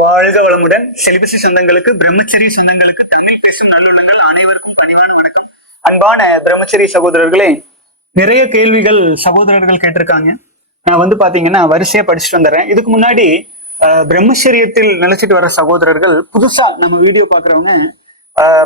வாழ்க வளமுடன். செலிபசி சொந்தங்களுக்கு, பிரம்மச்சரிய சொந்தங்களுக்கு, தமிழ் பேசும் நல்லுள்ளங்கள் அனைவருக்கும் பணிவான வணக்கம். அன்பான பிரம்மச்சரிய சகோதரர்களே, நிறைய கேள்விகள் சகோதரர்கள் கேட்டிருக்காங்க. நான் பாத்தீங்கன்னா வரிசையா படிச்சுட்டு வந்துடுறேன். இதுக்கு முன்னாடி பிரம்மச்சரியத்தில் நினைச்சிட்டு வர சகோதரர்கள் புதுசா நம்ம வீடியோ பாக்குறவங்க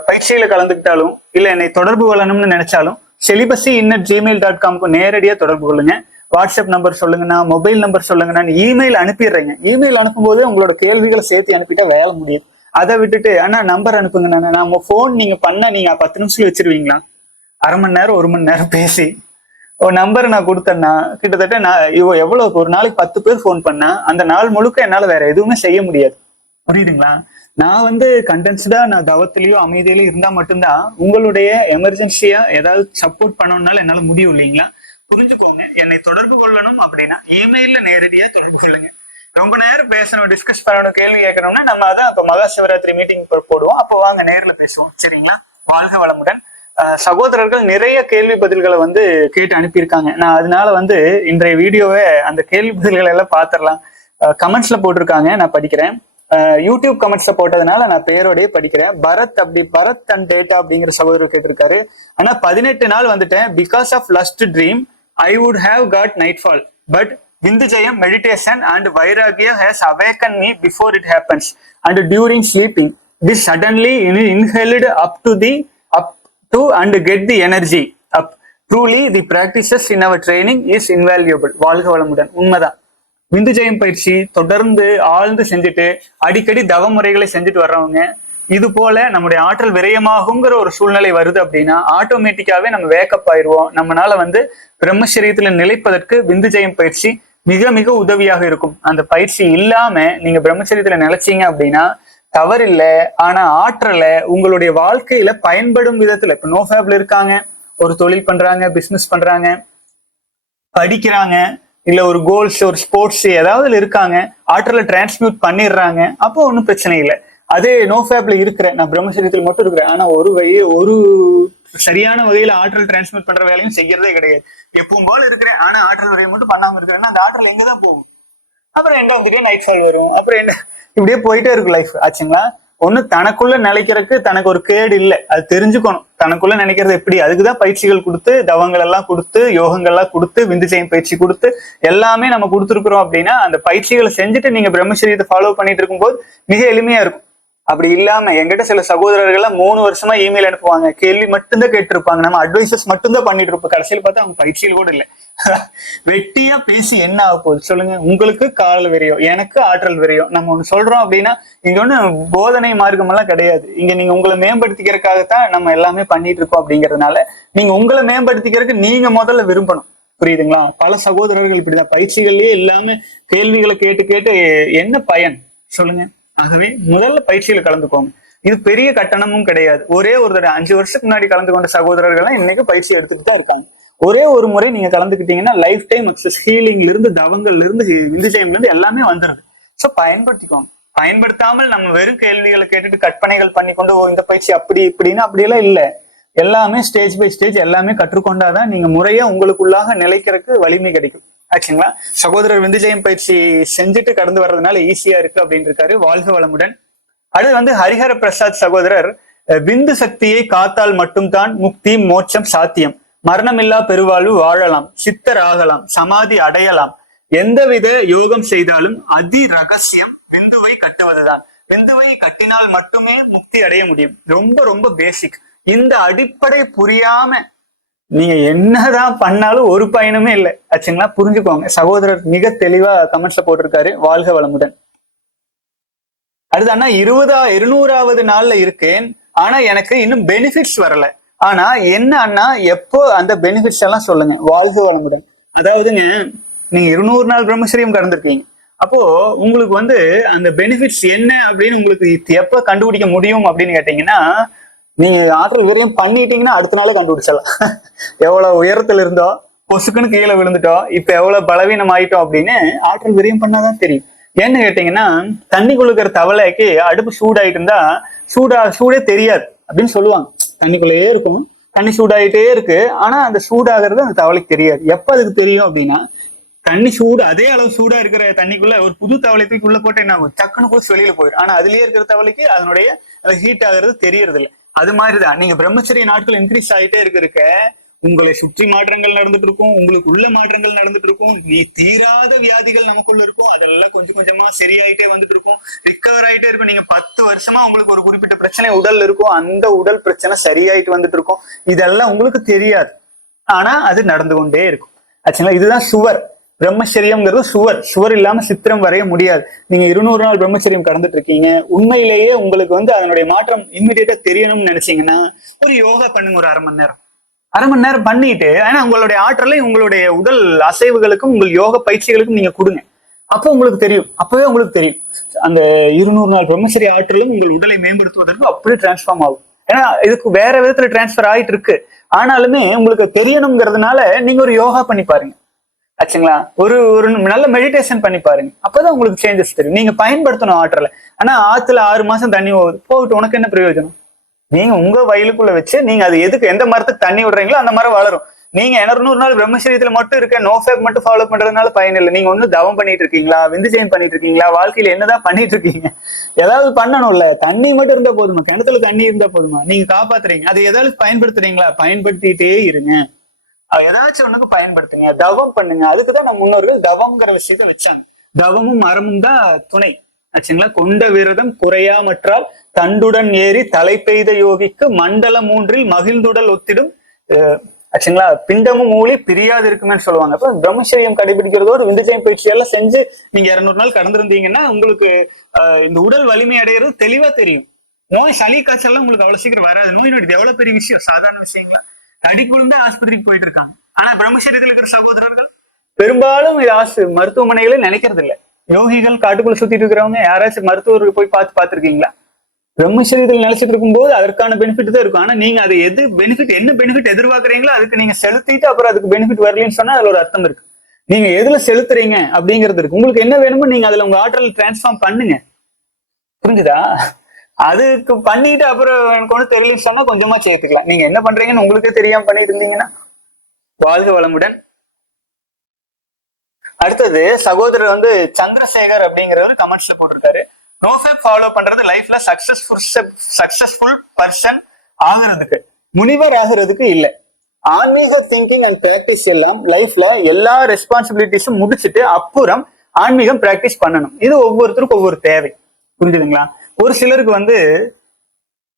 பயிற்சியில கலந்துக்கிட்டாலும் இல்ல என்னை தொடர்பு கொள்ளணும்னு நினைச்சாலும் celibacy@gmail.com நேரடியா தொடர்பு கொள்ளுங்க. வாட்ஸ்அப் நம்பர் சொல்லுங்கண்ணா, மொபைல் நம்பர் சொல்லுங்கண்ணா, இமெயில் அனுப்பிடுறேங்க. இமெயில் அனுப்பும்போது உங்களோட கேள்விகளை சேர்த்து அனுப்பிட்டா வேலை முடியும். அதை விட்டுட்டு ஆனா நம்பர் அனுப்புங்கண்ணா, நம்ம போன் நீங்க 10 நிமிஷத்துல வச்சிருவீங்களா? அரை மணி நேரம் 1 மணி நேரம் பேசி ஒரு நம்பர் நான் கொடுத்தேன்னா கிட்டத்தட்ட நான் எவ்வளவு ஒரு நாளைக்கு 10 பேர் போன் பண்ணா அந்த நாள் முழுக்க என்னால வேற எதுவுமே செய்ய முடியாது. புரியுதுங்களா? நான் கண்டென்ஸ்டா நான் தவத்திலயோ அமைதியிலயோ இருந்தா மட்டும்தான் உங்களுடைய எமர்ஜென்சியா ஏதாவது சப்போர்ட் பண்ணணும்னால என்னால முடியும் இல்லைங்களா? புரிஞ்சுக்கோங்க. என்னை தொடர்பு கொள்ளணும் அப்படின்னா இமெயில்ல நேரடியா தொடர்பு கொள்ளுங்க. ரொம்ப நேரம் பேசணும், டிஸ்கஸ் பண்ணணும், கேள்வி கேட்கணும்னா நம்ம அதான் இப்போ மகா சிவராத்திரி மீட்டிங் போடுவோம், அப்போ வாங்க நேர்ல பேசுவோம். சரிங்களா? வாழ்க வளமுடன். சகோதரர்கள் நிறைய கேள்வி பதில்களை கேட்டு அனுப்பியிருக்காங்க. நான் அதனால இன்றைய வீடியோவை அந்த கேள்வி பதில்களை எல்லாம் பாத்திரலாம். கமெண்ட்ஸ்ல போட்டிருக்காங்க, நான் படிக்கிறேன். யூடியூப் கமெண்ட்ஸ்ல போட்டதுனால நான் பேரோடய படிக்கிறேன். பரத் அண்ட் டேட்டா அப்படிங்கிற சகோதரர் கேட்டிருக்காரு. ஆனா 18 நாள் வந்துட்டேன். Because of lust dream I would have got nightfall, but Vindhyayam meditation and Vairagya has awakened me before it happens and during sleeping. This suddenly inhaled up to and get the energy up. Truly, the practices in our training is invaluable. வாழ்க வளமுடன். உண்மைதான். விந்துஜயம் பயிற்சி தொடர்ந்து ஆழ்ந்து செஞ்சுட்டு அடிக்கடி தவ முறைகளை செஞ்சுட்டு வர்றவங்க இது போல நம்முடைய ஆற்றல் விரயமாகுங்கிற ஒரு சூழ்நிலை வருது அப்படின்னா ஆட்டோமேட்டிக்காவே நம்ம வேக்கப் ஆயிடுவோம். நம்மளால பிரம்மச்சரியத்துல நிலைப்பதற்கு விந்துஜயம் பயிற்சி மிக மிக உதவியாக இருக்கும். அந்த பயிற்சி இல்லாம நீங்க பிரம்மச்சரியத்துல நிலைச்சீங்க அப்படின்னா தவறில்லை. ஆனா ஆற்றலை உங்களுடைய வாழ்க்கையில பயன்படும் விதத்துல இப்ப நோஃபேப்ல இருக்காங்க, ஒரு தொழில் பண்றாங்க, பிசினஸ் பண்றாங்க, படிக்கிறாங்க, இல்ல ஒரு கோல்ஸ் ஒரு ஸ்போர்ட்ஸ் ஏதாவது இருக்காங்க, ஆற்றலை டிரான்ஸ்மியூட் பண்ணிடுறாங்க, அப்போ ஒன்றும் பிரச்சனை இல்லை. அதே நோஃபேப்ல இருக்கிற நான் பிரம்மச்சரியத்தில் மட்டும் இருக்கிறேன், ஆனா ஒரு சரியான வகையில ஆற்றல் டிரான்ஸ்மிட் பண்ற வேலையும் செய்யறதே கிடையாது. எப்பவும் போல இருக்கிறேன், ஆனா ஆற்றல் வரையை மட்டும் பண்ணாம இருக்கிறேன்னா அந்த ஆற்றல் எங்கதான் போகும்? அப்புறம் என்ன நைட் ஃபால் வரும், அப்புறம் என்ன இப்படியே போயிட்டே இருக்கும் லைஃப். ஆச்சுங்களா? ஒண்ணு தனக்குள்ள நினைக்கிறதுக்கு தனக்கு ஒரு கேடு இல்லை, அது தெரிஞ்சுக்கணும். தனக்குள்ள நினைக்கிறது எப்படி, அதுக்குதான் பயிற்சிகள் கொடுத்து தவங்கள் எல்லாம் கொடுத்து யோகங்கள்லாம் கொடுத்து விந்துஜயம் பயிற்சி கொடுத்து எல்லாமே நம்ம கொடுத்துருக்குறோம். அப்படின்னா அந்த பயிற்சிகளை செஞ்சுட்டு நீங்க பிரம்மச்சரியத்தை ஃபாலோ பண்ணிட்டு இருக்கும்போது மிக எளிமையா இருக்கும். அப்படி இல்லாம எங்கிட்ட சில சகோதரர்கள்லாம் 3 வருஷமா இமெயில் அனுப்புவாங்க, கேள்வி மட்டும்தான் கேட்டிருப்பாங்க, நம்ம அட்வைசஸ் மட்டும்தான் பண்ணிட்டு இருப்போம். கடைசியில் பார்த்தா அவங்க பயிற்சியில் கூட இல்லை. வெட்டியா பேசி என்ன ஆக போகுது சொல்லுங்க? உங்களுக்கு கால விரையும், எனக்கு ஆற்றல் விரையும். நம்ம ஒண்ணு சொல்றோம் அப்படின்னா இங்க ஒண்ணு போதனை மார்க்கம் எல்லாம் கிடையாது. இங்க நீங்க உங்களை மேம்படுத்திக்கிறதுக்காகத்தான் நம்ம எல்லாமே பண்ணிட்டு இருக்கோம். அப்படிங்கறதுனால நீங்க உங்களை மேம்படுத்திக்கிறதுக்கு நீங்க முதல்ல விரும்பணும். புரியுதுங்களா? பல சகோதரர்கள் இப்படிதான் பயிற்சிகள்லயே இல்லாம கேள்விகளை கேட்டு கேட்டு என்ன பயன் சொல்லுங்க? ஆகவே முதல்ல பயிற்சியில கலந்துக்கோங்க. இது பெரிய கட்டணமும் கிடையாது. ஒரே ஒரு தடவை 5 வருஷத்துக்கு முன்னாடி கலந்து கொண்ட சகோதரர்கள்லாம் இன்னைக்கு பயிற்சி எடுத்துட்டு தான் இருக்காங்க. ஒரே ஒரு முறை நீங்க கலந்துக்கிட்டீங்கன்னா லைஃப் டைம் அக்சஸ் ஹீலிங்ல இருந்து தவங்கள்ல இருந்து விந்துஜயம்ல இருந்து எல்லாமே வந்துருது. சோ பயன்படுத்திக்கோங்க. பயன்படுத்தாமல் நம்ம வெறும் கேள்விகளை கேட்டுட்டு கற்பனைகள் பண்ணி கொண்டு இந்த பயிற்சி அப்படி இப்படின்னு அப்படியெல்லாம் இல்லை. எல்லாமே ஸ்டேஜ் பை ஸ்டேஜ் எல்லாமே கற்றுக்கொண்டாதான் நீங்க முறையா உங்களுக்குள்ளாக நிலைக்கிறதுக்கு வலிமை கிடைக்கும். ஆச்சுங்களா? சகோதரர் விந்துஜயம் பயிற்சி செஞ்சுட்டு கடந்து வர்றதுனால ஈஸியா இருக்கு அப்படின்னு இருக்காரு. வாழ்க வளமுடன். அடுத்து ஹரிஹர பிரசாத் சகோதரர், விந்து சக்தியை காத்தால் மட்டும்தான் முக்தி மோட்சம் சாத்தியம். மரணமில்லா பெருவாழ்வு வாழலாம், சித்தர் ஆகலாம், சமாதி அடையலாம். எந்தவித யோகம் செய்தாலும் அதி ரகசியம் விந்துவை கட்டுவதுதான். விந்துவை கட்டினால் மட்டுமே முக்தி அடைய முடியும். ரொம்ப ரொம்ப பேசிக். இந்த அடிப்படை புரியாம நீங்க என்னதான் பண்ணாலும் ஒரு பயனுமே இல்லை. ஆச்சுங்களா? புரிஞ்சுக்கோங்க. சகோதரர் மிக தெளிவா கமெண்ட்ஸ்ல போட்டிருக்காரு. வாழ்க வளமுடன். அடுத்து 200வது நாள்ல இருக்கேன், ஆனா எனக்கு இன்னும் பெனிஃபிட்ஸ் வரல. ஆனா என்ன அண்ணா, எப்போ அந்த பெனிஃபிட்ஸ் எல்லாம் சொல்லுங்க. வாழ்க வளமுடன். அதாவதுங்க, நீங்க 200 நாள் பிரம்மச்சரியம் கடந்திருக்கீங்க. அப்போ உங்களுக்கு அந்த பெனிஃபிட்ஸ் என்ன அப்படின்னு உங்களுக்கு எப்ப கண்டுபிடிக்க முடியும் அப்படின்னு கேட்டீங்கன்னா, நீங்க ஆற்றல் விரயம் பண்ணிட்டீங்கன்னா அடுத்த நாளும் கண்டுபிடிச்சிடலாம். எவ்வளவு உயரத்துல இருந்தோ பொசுக்குன்னு கீழே விழுந்துட்டோம், இப்ப எவ்வளவு பலவீனம் ஆயிட்டோம் அப்படின்னு ஆற்றல் விரயம் பண்ணாதான் தெரியும். ஏன்னு கேட்டீங்கன்னா, தண்ணி குளுக்கிற தவளைக்கு அடுப்பு சூடாயிட்டு இருந்தா சூடே தெரியாது அப்படின்னு சொல்லுவாங்க. தண்ணிக்குள்ளேயே இருக்கும், தண்ணி சூடாயிட்டே இருக்கு, ஆனா அந்த சூடாகிறது அந்த தவளைக்கு தெரியாது. எப்ப அதுக்கு தெரியும் அப்படின்னா, தண்ணி சூடு அதே அளவு சூடா இருக்கிற தண்ணிக்குள்ள ஒரு புது தவளை தூக்கி உள்ள போட்டு என்ன ஆகும், டக்குன்னு கூட வெளியில போயிடும். ஆனா அதுலயே இருக்கிற தவளைக்கு அதனுடைய ஹீட் ஆகுறது தெரியறது இல்லை. அது மாதிரிதான் நீங்க பிரம்மச்சரிய நாட்கள் இன்க்ரீஸ் ஆகிட்டே இருக்க உங்களை சுற்றி மாற்றங்கள் நடந்துட்டு இருக்கும், உங்களுக்கு உள்ள மாற்றங்கள் நடந்துட்டு இருக்கும், நீ தீராத வியாதிகள் நமக்குள்ள இருக்கும், அதெல்லாம் கொஞ்சம் கொஞ்சமா சரியாயிட்டே வந்துட்டு இருக்கும், ரிகவர் ஆயிட்டே இருக்கும். நீங்க 10 வருஷமா உங்களுக்கு ஒரு குறிப்பிட்ட பிரச்சனை உடல் இருக்கும், அந்த உடல் பிரச்சனை சரியாயிட்டு வந்துட்டு இருக்கும். இதெல்லாம் உங்களுக்கு தெரியாது, ஆனா அது நடந்து கொண்டே இருக்கும். ஆச்சுங்களா? இதுதான் சுவர். பிரம்மச்சரியம்ங்கிறது சுவர். சுவர் இல்லாம சித்திரம் வரைய முடியாது. நீங்க 200 நாள் பிரம்மச்சரியம் கடந்துட்டு இருக்கீங்க, உண்மையிலேயே உங்களுக்கு அதனுடைய மாற்றம் இம்மிடியேட்டா தெரியணும்னு நினைச்சீங்கன்னா ஒரு யோகா பண்ணுங்க, ஒரு அரை மணி நேரம் பண்ணிட்டு, ஆனா உங்களுடைய ஆற்றலை உங்களுடைய உடல் அசைவுகளுக்கும் உங்கள் யோக பயிற்சிகளுக்கும் நீங்க கொடுங்க. அப்போ உங்களுக்கு தெரியும், அப்பவே உங்களுக்கு தெரியும் அந்த 200 நாள் பிரம்மச்சரிய ஆற்றலும் உங்கள் உடலை மேம்படுத்துவதற்கு அப்படியே டிரான்ஸ்ஃபார்ம் ஆகும். ஏன்னா இதுக்கு வேற விதத்துல டிரான்ஸ்பர் ஆயிட்டு இருக்கு. ஆனாலுமே உங்களுக்கு தெரியணுங்கிறதுனால நீங்க ஒரு யோகா பண்ணி பாருங்க. ஆச்சுங்களா? ஒரு ஒரு நல்ல மெடிடேஷன் பண்ணி பாருங்க. அப்பதான் உங்களுக்கு சேஞ்சஸ் தெரியும். நீங்க பயன்படுத்தணும் ஆற்றலை. ஆனா ஆத்துல 6 மாசம் தண்ணி போகுது, உனக்கு என்ன பிரயோஜனம்? நீங்க உங்க வயலுக்குள்ள வச்சு நீங்க அது எதுக்கு எந்த மரத்துக்கு தண்ணி விடுறீங்களோ அந்த மரம் வளரும். நீங்க 200 நாள் பிரம்மச்சரியத்துல மட்டும் இருக்க நோ ஃபேப் மட்டும் ஃபாலோ பண்றதுனால பயன் இல்லை. நீங்க ஒண்ணு தவம் பண்ணிட்டு இருக்கீங்களா, விந்துஜயம் பண்ணிட்டு இருக்கீங்களா, வாழ்க்கையில என்னதான் பண்ணிட்டு இருக்கீங்க? ஏதாவது பண்ணணும்ல. தண்ணி மட்டும் இருந்தா போதுமா? கிணத்துல தண்ணி இருந்தா போதுமா? நீங்க காப்பாத்துறீங்க, அதை ஏதாவது பயன்படுத்துறீங்களா? பயன்படுத்திட்டே இருங்க. ஏதாச்சும் ஒண்ணுக்கு பயன்படுத்துங்க, தவம் பண்ணுங்க. அதுக்குதான் நம்ம முன்னோர்கள் தவம்ங்கிற விஷயத்த வச்சாங்க. தவமும் மரமும் தான் துணை. ஆச்சுங்களா? கொண்ட விரதம் குறையாமற்றால் தண்டுடன் ஏறி தலை பெய்த யோகிக்கு மண்டலம் 3 மகிழ்ந்துடல் ஒத்திடும். ஆச்சுங்களா? பிண்டமும் மூலி பிரியாது இருக்குமே சொல்லுவாங்க. அப்ப பிரம்மச்சரியம் கடைபிடிக்கிறதோடு விந்துஜயம் பயிற்சி எல்லாம் செஞ்சு நீங்க 200 நாள் கடந்திருந்தீங்கன்னா உங்களுக்கு இந்த உடல் வலிமை அடைகிறது தெளிவா தெரியும். நோய் சளி காய்ச்சல்லாம் உங்களுக்கு அவ்வளவு சீக்கிரம் வராது. நோய் நொடி எவ்வளவு பெரிய விஷயம், சாதாரண விஷயங்களா? அடிக்குழுந்தா ஆஸ்பத்திரிக்கு போயிட்டு இருக்காங்க. ஆனா பிரம்மச்சரியத்தில் இருக்கிற சகோதரர்கள் பெரும்பாலும் மருத்துவமனைகளை நினைக்கிறது இல்லை. யோகிகள் காட்டுக்குள்ள சுத்திட்டு இருக்கிறவங்க யாராச்சும் மருத்துவருக்கு போய் பார்த்துருக்கீங்களா? பிரம்மச்சரியத்தில் நினைச்சிட்டு இருக்கும்போது அதற்கான பெனிஃபிட் தான் இருக்கும். ஆனா நீங்க அதை என்ன பெனிஃபிட் எதிர்பார்க்கறீங்களோ அதுக்கு நீங்க செலுத்திட்டு அப்புறம் அதுக்கு பெனிஃபிட் வரலன்னு சொன்னா அதுல ஒரு அர்த்தம் இருக்கு. நீங்க எதுல செலுத்துறீங்க அப்படிங்கிறது இருக்கு. உங்களுக்கு என்ன வேணுமோ நீங்க அதுல உங்க ஆற்றல் டிரான்ஸ்ஃபார்ம் பண்ணுங்க. புரிஞ்சுதா? அதுக்கு பண்ணிட்டு அப்புறம் எனக்கு ஒண்ணு தெரியலன்னு சொன்னா கொஞ்சமா சேர்த்துக்கலாம். நீங்க என்ன பண்றீங்கன்னு உங்களுக்கே தெரியாம பண்ணிட்டு இருந்தீங்கன்னா வாழ்க வளமுடன். அடுத்தது சகோதரர் சந்திரசேகர் அப்படிங்கிறவர் கமெண்ட்ஸ்ல போட்டிருக்காரு, நோஃபேப் ஃபாலோ பண்றது லைஃப்ல சக்சஸ்ஃபுல் பர்சன் ஆகிறதுக்கு, முனிவர் ஆகிறதுக்கு இல்ல. ஆன்மீக திங்கிங் அண்ட் பிராக்டிஸ் எல்லாம் லைஃப்ல எல்லா ரெஸ்பான்சிபிலிட்டிஸும் முடிச்சுட்டு அப்புறம் ஆன்மீகம் பிராக்டிஸ் பண்ணணும். இது ஒவ்வொருத்தருக்கும் ஒவ்வொரு தேவை. புரிஞ்சுதுங்களா? ஒரு சிலருக்கு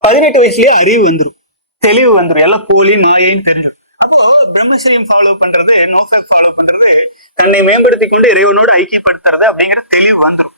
18 வயசுலயே அறிவு வந்துடும், தெளிவு வந்துடும், எல்லாம் போலி மாயைன்னு தெரிஞ்சிடும். அப்போ பிரம்மச்சரியம் ஃபாலோ பண்றது, நோஃபேப் ஃபாலோ பண்றது தன்னை மேம்படுத்தி கொண்டு இறைவனோடு ஐக்கியப்படுத்துறது அப்படிங்கிற தெளிவு வந்துடும்.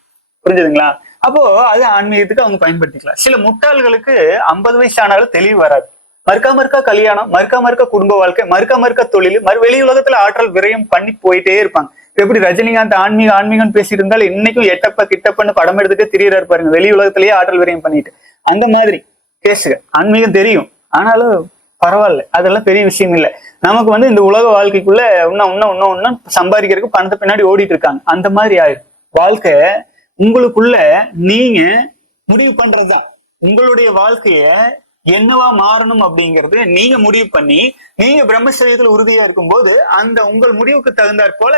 புரிஞ்சுதுங்களா? அப்போ அது ஆன்மீகத்துக்கு அவங்க பயன்படுத்திக்கலாம். சில முட்டாள்களுக்கு 50 வயசு ஆனாலும் தெளிவு வராது. மறுக்கா கல்யாணம், மறுக்கா குடும்ப வாழ்க்கை, மறுக்கா தொழில், வெளி உலகத்துல ஆற்றல் விரயம் பண்ணி போயிட்டே இருப்பாங்க. எப்படி ரஜினிகாந்த் ஆன்மீகம் பேசிட்டு இருந்தாலும் இன்னைக்கும் எட்டப்ப கிட்டப்பன்னு படம் எடுத்துட்டு திரியறாரு பாருங்க, வெளி உலகத்திலேயே ஆற்றல் விரயம் பண்ணிட்டு. அந்த மாதிரி பேசுக. ஆன்மீகம் தெரியும், ஆனாலும் பரவாயில்ல, அதெல்லாம் பெரிய விஷயம் இல்லை. நமக்கு இந்த உலக வாழ்க்கைக்குள்ள இன்னும் சம்பாதிக்கிறதுக்கு பணத்தை பின்னாடி ஓடிட்டு இருக்காங்க. அந்த மாதிரி ஆயிடும் வாழ்க்கை. உங்களுக்குள்ள நீங்க முடிவு பண்றதுதான் உங்களுடைய வாழ்க்கைய என்னவா மாறணும் அப்படிங்கிறது நீங்க முடிவு பண்ணி நீங்க பிரம்மச்சரியத்தில் உறுதியா இருக்கும்போது அந்த உங்கள் முடிவுக்கு தகுந்தாற் போல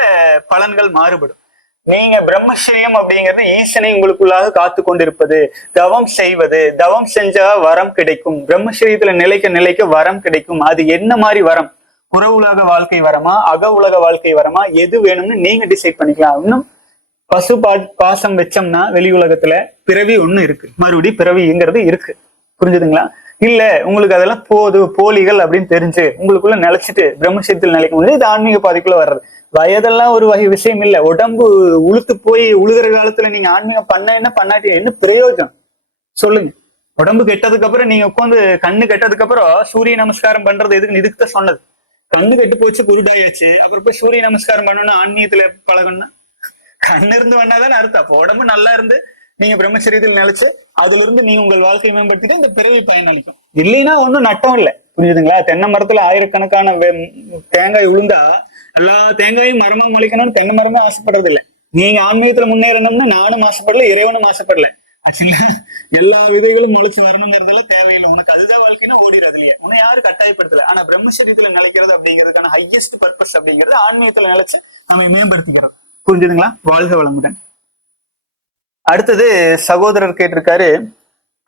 பலன்கள் மாறுபடும். நீங்க பிரம்மச்சரியம் அப்படிங்கிறது ஈசனை உங்களுக்குள்ளாக காத்து கொண்டிருப்பது, தவம் செய்வது, தவம் செஞ்சா வரம் கிடைக்கும், பிரம்மச்சரியத்துல நிலைக்க வரம் கிடைக்கும். அது என்ன மாதிரி வரம்? புற உலக வாழ்க்கை வரமா, அக உலக வாழ்க்கை வரமா, எது வேணும்னு நீங்க டிசைட் பண்ணிக்கலாம். இன்னும் பசு பாசம் வச்சோம்னா வெளி உலகத்துல பிறவி ஒண்ணு இருக்கு, மறுபடி பிறவிங்கிறது இருக்கு. புரிஞ்சுதுங்களா? இல்ல உங்களுக்கு அதெல்லாம் போலிகள் அப்படின்னு தெரிஞ்சு உங்களுக்குள்ள நிலைச்சிட்டு பிரம்மச்சரியத்தில் நிலைக்கும் போது இது ஆன்மீக பாதைக்குள்ள வர்றது. வயதெல்லாம் ஒரு வகை விஷயம் இல்லை. உடம்பு உளுத்து போய் உழுகிற காலத்துல நீங்க ஆன்மீகம் பண்ணாட்டி என்ன பிரயோஜனம் சொல்லுங்க? உடம்பு கெட்டதுக்கு அப்புறம் நீங்க உட்காந்து கண்ணு கெட்டதுக்கு அப்புறம் சூரிய நமஸ்காரம் பண்றது எதுக்கு? இதுக்கு தான் சொன்னது. கண்ணு கெட்டு போச்சு, குருடாயாச்சு, அப்புறம் போய் சூரிய நமஸ்காரம் பண்ணணும்னு ஆன்மீகத்துல பழகணும்னா கண்ணு இருந்து பண்ணாதானே அர்த்தம். அப்போ உடம்பு நல்லா இருந்து நீங்க பிரம்மச்சரியத்தில் நினைச்சு அதுல இருந்து நீங்க உங்கள் வாழ்க்கையை மேம்படுத்திட்டு இந்த பிறவி பயனளிக்கும். இல்லைன்னா ஒன்னும் நட்டம் இல்லை. புரிஞ்சுதுங்களா? தென்னை மரத்துல ஆயிரக்கணக்கான தேங்காய் விழுந்தா எல்லா தேங்காயும் மரமா முளைக்கணும்னு தென்னை மரமே ஆசைப்படுறது இல்லை. நீங்க ஆன்மீகத்துல முன்னேறணும்னு நானும் ஆசைப்படல, இறைவனும் ஆசைப்படல. ஆக்சுவலா எல்லா விதைகளும் முளைச்சு வரணுங்கிறதுல தேவையில்லை. உனக்கு அதுதான் வாழ்க்கைன்னா ஓடிறது இல்லையா, உன்னை யாரும் கட்டாயப்படுத்தல. ஆனா பிரம்மச்சரியத்துல நிலைக்கிறது அப்படிங்கிறதுக்கான ஹையஸ்ட் பர்பஸ் அப்படிங்கிறது ஆன்மீகத்துல நிலைச்சு நம்ம மேம்படுத்திக்கிறோம். புரிஞ்சுதுங்களா? வாழ்க வளமுடன். அடுத்தது சகோதரர் கேட்டிருக்காரு,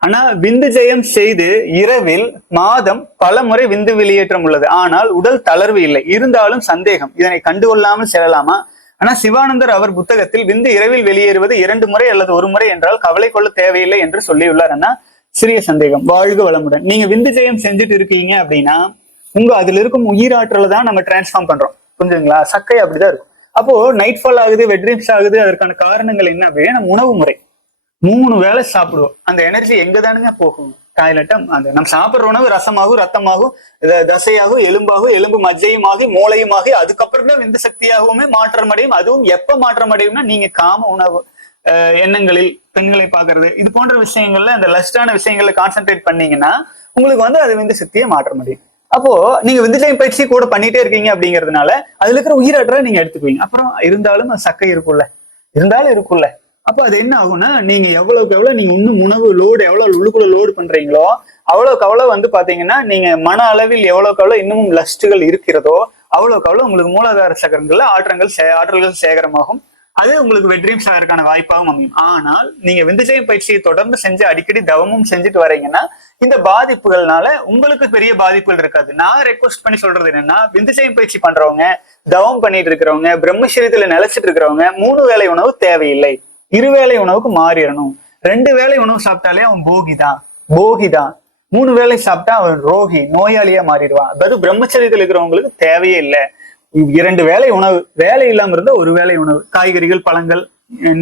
ஆனா விந்து ஜெயம் செய்து இரவில் மாதம் பல முறை விந்து வெளியேற்றம் உள்ளது, ஆனால் உடல் தளர்வு இல்லை, இருந்தாலும் சந்தேகம், இதனை கண்டுகொள்ளாமல் செல்லலாமா? ஆனா சிவானந்தர் அவர் புத்தகத்தில் விந்து இரவில் வெளியேறுவது 2 முறை அல்லது 1 முறை என்றால் கவலை கொள்ள தேவையில்லை என்று சொல்லியுள்ளார். ஆனா சிறிய சந்தேகம். வாழ்க வளமுடன். நீங்க விந்து ஜெயம் செஞ்சுட்டு இருக்கீங்க அப்படின்னா உங்க அதுல இருக்கும் உயிராற்றலை தான் நம்ம டிரான்ஸ்ஃபார்ம் பண்றோம். புரிஞ்சுங்களா? சக்கை அப்படிதான் இருக்கும். அப்போ நைட் ஃபால் ஆகுது, வெட்ரீம்ஸ் ஆகுது, அதற்கான காரணங்கள் என்ன அப்படின்னா நம்ம உணவு முறை. 3 வேளை சாப்பிடுவோம், அந்த எனர்ஜி எங்க தானுங்க போகும்? டாய்லெட்டம். அந்த நம்ம சாப்பிடுற உணவு ரசமாகும், ரத்தமாகும், தசையாகும், எலும்பாகும், எலும்பு மஜ்ஜையுமாகி மூளையுமாகி அதுக்கப்புறம் தான் விந்து சக்தியாகவுமே மாற்றம் அடையும். அதுவும் எப்ப மாற்றம் அடையும்னா நீங்க காம உணவு எண்ணங்களில் பெண்களை பாக்குறது இது போன்ற விஷயங்கள்ல அந்த லஸ்டான விஷயங்கள்ல கான்சென்ட்ரேட் பண்ணீங்கன்னா உங்களுக்கு வந்து அது விந்து சக்தியை மாற்ற முடியும். அப்போ நீங்க விந்துஜயம் பயிற்சி கூட பண்ணிட்டே இருக்கீங்க அப்படிங்கிறதுனால அதுல இருக்கிற உயிராற்றலை நீங்க எடுத்துக்குவீங்க. அப்புறம் இருந்தாலும் சக்கை இருக்குல்ல. அப்ப அது என்ன ஆகும்னா நீங்க எவ்வளவுக்கு எவ்வளவு நீங்க இன்னும் உணவு லோடு எவ்வளவு உள்ளுக்குள்ள லோடு பண்றீங்களோ அவ்வளவுக்கு அவ்வளவு வந்து பாத்தீங்கன்னா நீங்க மன அளவில் எவ்வளவுக்கு எவ்வளவு இன்னமும் லஸ்ட்டுகள் இருக்கிறதோ அவ்வளவுக்கு அவ்வளவு உங்களுக்கு மூலாதார சக்கரங்கள்ல ஆற்றல்கள் சேகரமாகும். அது உங்களுக்கு வெட்ரீம்ஸ் ஆகிறதுக்கான வாய்ப்பாகவும் அமையும். ஆனால் நீங்க விந்துஜயம் பயிற்சியை தொடர்ந்து செஞ்சு அடிக்கடி தவமும் செஞ்சுட்டு வரீங்கன்னா இந்த பாதிப்புகள்னால உங்களுக்கு பெரிய பாதிப்புகள் இருக்காது. நான் ரெக்வஸ்ட் பண்ணி சொல்றது என்னன்னா, விந்துஜயம் பயிற்சி பண்றவங்க, தவம் பண்ணிட்டு இருக்கிறவங்க, பிரம்மச்சரியத்துல நிலைச்சிட்டு இருக்கிறவங்க 3 வேளை உணவு தேவையில்லை, 2 வேளை உணவுக்கு மாறிடணும். 2 வேளை உணவு சாப்பிட்டாலே அவன் போகிதான். 3 வேளை சாப்பிட்டா அவன் ரோகி, நோயாளியா மாறிடுவான். அதாவது பிரம்மச்சரியத்தில் இருக்கிறவங்களுக்கு தேவையே இல்லை. 2 வேளை உணவு, வேலை இல்லாம இருந்தா 1 வேளை உணவு, காய்கறிகள், பழங்கள்,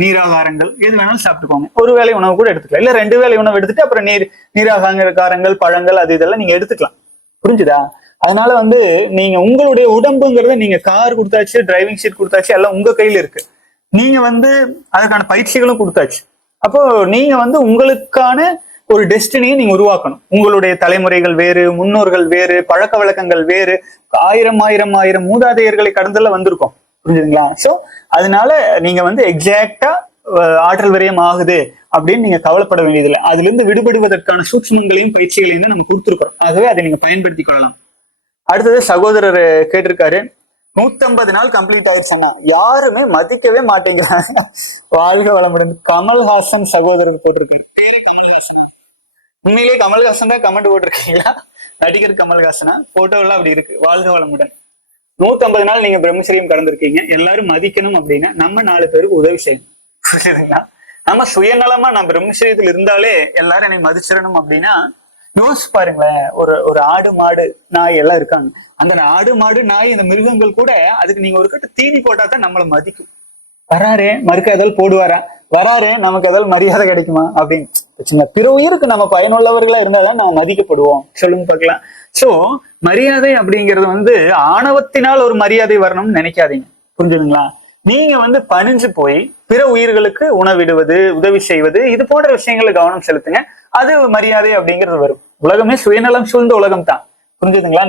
நீராகாரங்கள் எது வேணாலும் சாப்பிட்டுக்கோங்க. 1 வேளை உணவு கூட எடுத்துக்கலாம். இல்ல 2 வேளை உணவு எடுத்துட்டு அப்புறம் நீராகாரங்கள், பழங்கள் அது இதெல்லாம் நீங்க எடுத்துக்கலாம். புரிஞ்சுதா? அதனால வந்து நீங்க உங்களுடைய உடம்புங்கிறத நீங்க கார் கொடுத்தாச்சு, டிரைவிங் சீட் கொடுத்தாச்சு, எல்லாம் உங்க கையில இருக்கு. நீங்க வந்து அதுக்கான பயிற்சிகளும் கொடுத்தாச்சு. அப்போ நீங்க வந்து உங்களுக்கான ஒரு டெஸ்டினியை நீங்க உருவாக்கணும். உங்களுடைய தலைமுறைகள் வேறு, முன்னோர்கள் வேறு, பழக்க வழக்கங்கள் வேறு, ஆயிரம் மூதாதையர்களை கடந்துல வந்திருக்கோம். புரிஞ்சுதுங்களா? சோ அதனால நீங்க வந்து எக்ஸாக்டா ஆற்றல் விரயம் ஆகுது அப்படின்னு நீங்க கவலைப்பட வேண்டியதில்லை. அதுல இருந்து விடுபடுவதற்கான சூட்சமங்களையும் பயிற்சிகளையும் தான் நம்ம கொடுத்துருக்கோம். ஆகவே அதை நீங்க பயன்படுத்திக் கொள்ளலாம். அடுத்தது சகோதரர் கேட்டிருக்காரு, 150 நாள் கம்ப்ளீட் ஆயிடுச்சுன்னா யாருமே மதிக்கவே மாட்டேங்கிறாங்க. வாழ்க வளமுடன். கமல்ஹாசன் சகோதரர் போட்டிருக்கீங்க. உண்மையிலேயே கமல்ஹாசன் தான் கமெண்ட் போட்டிருக்கீங்களா? நடிகர் கமல்ஹாசனா? போட்டோ எல்லாம் அப்படி இருக்கு. வாழ்க வளமுடன். 150 நாள் நீங்க பிரம்மச்சரியம் கடந்திருக்கீங்க. எல்லாரும் மதிக்கணும் அப்படின்னா நம்ம 4 பேருக்கு உதவி செய்யணும். புரியுதுங்களா? நம்ம சுயநலமா நான் பிரம்மச்சரியத்தில் இருந்தாலே எல்லாரும் என்னை மதிச்சிடணும் அப்படின்னா யோசிச்சு பாருங்களேன். ஒரு ஆடு, மாடு, நாய் எல்லாம் இருக்காங்க. அந்த ஆடு, மாடு, நாய், இந்த மிருகங்கள் கூட அதுக்கு நீங்க ஒரு கட்ட தீனி போட்டா தான் நம்மளை மதிக்கும். வராரே மறுக்க ஏதாவது போடுவாரா, வராரே நமக்கு ஏதாவது மரியாதை கிடைக்குமா அப்படின்னு. பிற உயிருக்கு நம்ம பயனுள்ளவர்களா இருந்தாதான் நம்ம மதிக்கப்படுவோம். சொல்லுங்க பார்க்கலாம். சோ மரியாதை அப்படிங்கிறது வந்து ஆணவத்தினால் ஒரு மரியாதை வரணும்னு நினைக்காதீங்க. புரிஞ்சுதுங்களா? நீங்க வந்து பணிஞ்சு போய் பிற உயிர்களுக்கு உணவிடுவது, உதவி செய்வது, இது போன்ற விஷயங்களை கவனம் செலுத்துங்க. அது மரியாதை அப்படிங்கிறது வரும். உலகமே சுயநலம் சூழ்ந்த உலகம் தான். புரிஞ்சுதுங்களா?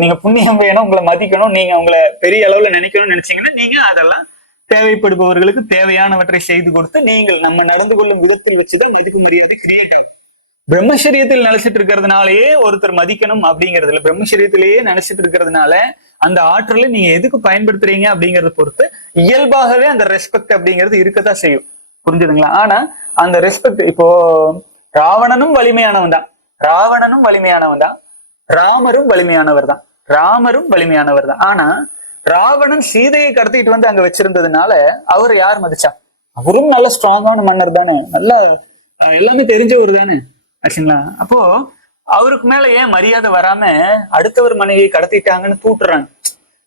நீங்க புண்ணியம் வேணும், உங்களை மதிக்கணும், நீங்க உங்களை பெரிய அளவுல நினைக்கணும்னு நினைச்சீங்கன்னா நீங்க அதெல்லாம் தேவைப்படுபவர்களுக்கு தேவையானவற்றை செய்து கொடுத்து நீங்கள் நம்ம நடந்து கொள்ளும் விதத்தில் வச்சுதான் மதிப்பு மரியாதை கிரியேட் ஆகும். பிரம்மச்சரியத்தில் நினைச்சிட்டு இருக்கிறதுனாலயே ஒருத்தர் மதிக்கணும் அப்படிங்கிறதுல, பிரம்மச்சரியத்திலேயே நினைச்சிட்டு இருக்கிறதுனால அந்த ஆற்றலை நீங்க எதுக்கு பயன்படுத்துறீங்க அப்படிங்கறத பொறுத்து இயல்பாகவே அந்த ரெஸ்பெக்ட் அப்படிங்கிறது இருக்கத்தான் செய்யும். புரிஞ்சுதுங்களா? ஆனா அந்த ரெஸ்பெக்ட், இப்போ ராவணனும் வலிமையானவன் தான், ராமரும் வலிமையானவர் தான். ஆனா ராவணன் சீதையை கடத்திட்டு வந்து அங்க வச்சிருந்ததுனால அவர் யார் மதிச்சா? அவரும் நல்ல ஸ்ட்ராங்கான மன்னர் தானே, நல்ல எல்லாமே தெரிஞ்சவர் தானே ஆச்சுங்களா? அப்போ அவருக்கு மேல ஏன் மரியாதை வராம அடுத்தவர் மனைவியை கடத்திட்டாங்கன்னு தூட்டுறாங்க?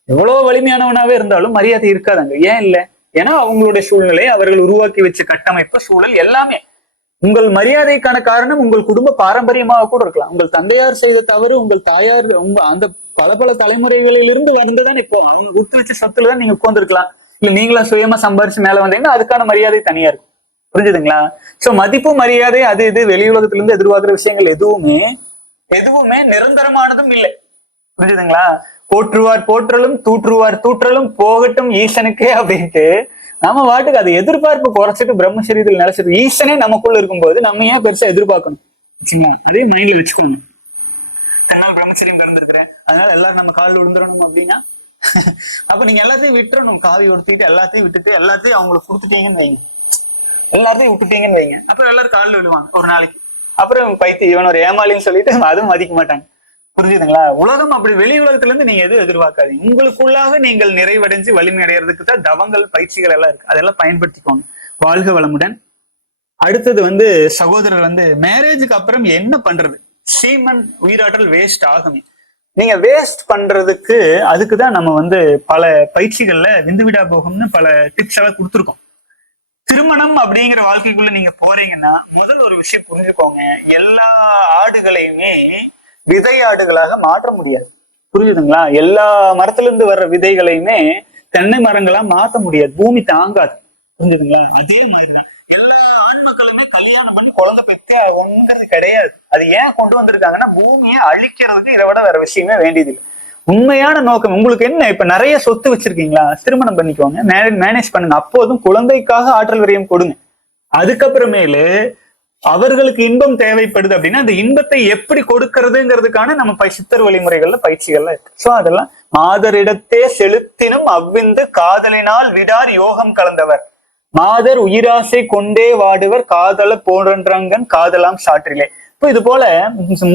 எவ்வளவு வலிமையானவனாவே இருந்தாலும் மரியாதை இருக்காதாங்க. ஏன் இல்ல? ஏன்னா அவங்களுடைய சூழ்நிலை, அவர்கள் உருவாக்கி வச்ச கட்டமைப்பு, சூழல் எல்லாமே. உங்கள் மரியாதைக்கான காரணம் உங்கள் குடும்ப பாரம்பரியமாக கூட இருக்கலாம். உங்கள் தந்தையார் செய்த தவறு, உங்கள் தாயார், அந்த பல தலைமுறைகளில் இருந்து வந்துதான் இப்போ அவங்க குத்து வச்ச சத்துலதான் நீங்க உட்கார்ந்துருக்கலாம். இல்ல நீங்களா சுயமா சம்பாரிச்சு மேல வந்தீங்கன்னா அதுக்கான மரியாதை தனியா இருக்கும். புரிஞ்சுதுங்களா? சோ மதிப்பு, மரியாதை, அது இது வெளி உலகத்துல இருந்து எதிர்பார்க்கிற விஷயங்கள் எதுவுமே நிரந்தரமானதும் இல்லை. புரிஞ்சுதுங்களா? போற்றுவார் போற்றலும் தூற்றுவார் தூற்றலும் போகட்டும் ஈசனுக்கே அப்படின்ட்டு நம்ம வாட்டுக்கு அதை எதிர்பார்ப்பு குறைச்சிட்டு பிரம்மச்சரியத்தில் நிலைச்சிட்டு ஈசனே நமக்குள்ள இருக்கும்போது நம்ம ஏன் பெருசா எதிர்பார்க்கணும்? அதே மைண்ட்ல வச்சுக்கணும். பிரம்மச்சரியம் பிறந்திருக்கிறேன் அதனால எல்லாரும் நம்ம காலில் விழுந்துடணும் அப்படின்னா அப்ப நீங்க எல்லாத்தையும் விட்டுறணும். காவி ஒருத்திட்டு எல்லாத்தையும் விட்டுட்டு எல்லாத்தையும் அவங்களுக்கு கொடுத்துட்டீங்கன்னு வைங்க, எல்லாத்தையும் விட்டுட்டீங்கன்னு வைங்க, அப்புறம் எல்லாரும் காலில் விழுவாங்க ஒரு நாளைக்கு. அப்புறம் பைத்தி இவன் ஒரு ஏமாளின்னு சொல்லிட்டு அதுவும் மதிக்க மாட்டாங்க. புரிஞ்சுதுங்களா? உலகம் அப்படி வெளி உலகத்துல இருந்து நீங்க எதுவும் எதிர்பார்க்காதீங்க. உங்களுக்குள்ளாக நீங்கள் நிறைவடைஞ்சு வலிமை அடைகிறதுக்கு தான் தவங்கள் பயிற்சிகள் எல்லாம் இருக்கு. அதெல்லாம் பயன்படுத்திக்கோங்க. வாழ்க வளமுடன். அடுத்தது சகோதரர் மேரேஜுக்கு அப்புறம் என்ன பண்றது? சீமன் உயிராற்றல் வேஸ்ட் ஆகுமே. நீங்க வேஸ்ட் பண்றதுக்கு அதுக்குதான் நம்ம பல பயிற்சிகள்ல விந்துவிடா போகம்னு பல டிப்ஸ் எல்லாம் கொடுத்துருக்கோம். திருமணம் அப்படிங்கிற வாழ்க்கைக்குள்ள நீங்க போறீங்கன்னா முதல் ஒரு விஷயம் புரிஞ்சுக்கோங்க, எல்லா ஆடுகளையுமே விதை ஆடுகளாக மாற்ற முடியாது. புரியுதுங்களா? எல்லா மரத்துல இருந்து வர்ற விதைகளையுமே தென்னை மரங்களா மாற்ற முடியாது, பூமி தாங்காது. புரிஞ்சுதுங்களா? அதே மாதிரிதான் எல்லா ஆண் மக்களுமே கல்யாணம் பண்ணி குழந்தை பெற்று ஒன்றது கிடையாது. அது ஏன் கொண்டு வந்திருக்காங்கன்னா பூமியை அழிக்கிறதுக்கு இதை விட வேற விஷயமே வேண்டியதில்லை. உண்மையான நோக்கம் உங்களுக்கு என்ன? இப்ப நிறைய சொத்து வச்சிருக்கீங்களா? திருமணம் பண்ணிக்கோங்க, மேனேஜ் பண்ணுங்க. அப்போதும் குழந்தைக்காக ஆற்றல் விரயம் கொடுங்க. அதுக்கப்புறமேலு அவர்களுக்கு இன்பம் தேவைப்படுது அப்படின்னா அந்த இன்பத்தை எப்படி கொடுக்கறதுங்கிறதுக்கான நம்ம சித்தர் வழிமுறைகள்ல பயிற்சிகள்ல இருக்கு. சோ அதெல்லாம் மாதரிடத்தே செலுத்தினும் அவ்விந்து காதலினால் விடார் யோகம் கலந்தவர் மாதர் உயிராசை கொண்டே வாடுவர் காதல போன்றங்கன் காதலாம் சாற்றிலே. இப்போ இது போல